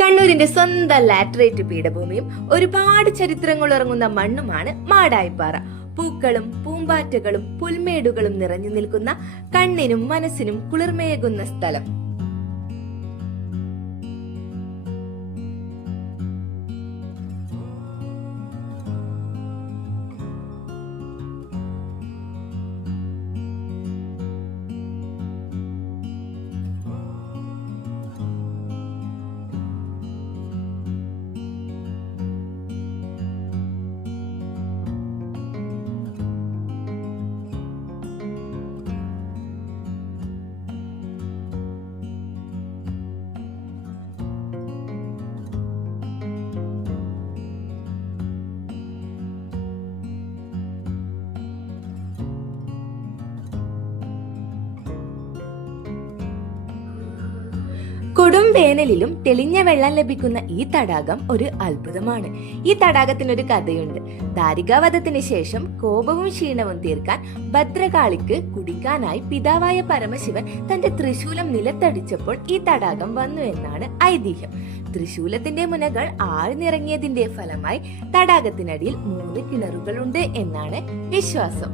കണ്ണൂരിന്റെ സ്വന്തം ലാറ്ററേറ്റ് പീഠഭൂമിയും ഒരുപാട് ചരിത്രങ്ങൾ ഇറങ്ങുന്ന മണ്ണുമാണ് മാടായിപ്പാറ. പൂക്കളും പൂമ്പാറ്റകളും പുൽമേടുകളും നിറഞ്ഞു നിൽക്കുന്ന, കണ്ണിനും മനസ്സിനും കുളിർമയേകുന്ന സ്ഥലം. കൊടും വേനലിലും തെളിഞ്ഞ വെള്ളം ലഭിക്കുന്ന ഈ തടാകം ഒരു അത്ഭുതമാണ്. ഈ തടാകത്തിനൊരു കഥയുണ്ട്. ദാരികാവധത്തിന് ശേഷം കോപവും ക്ഷീണവും തീർക്കാൻ ഭദ്രകാളിക്ക് കുടിക്കാനായി പിതാവായ പരമശിവൻ തന്റെ ത്രിശൂലം നിലത്തടിച്ചപ്പോൾ ഈ തടാകം വന്നു എന്നാണ് ഐതിഹ്യം. ത്രിശൂലത്തിന്റെ മുനകൾ ആഴ്ന്നിറങ്ങിയതിന്റെ ഫലമായി തടാകത്തിനടിയിൽ 3 കിണറുകളുണ്ട് എന്നാണ് വിശ്വാസം.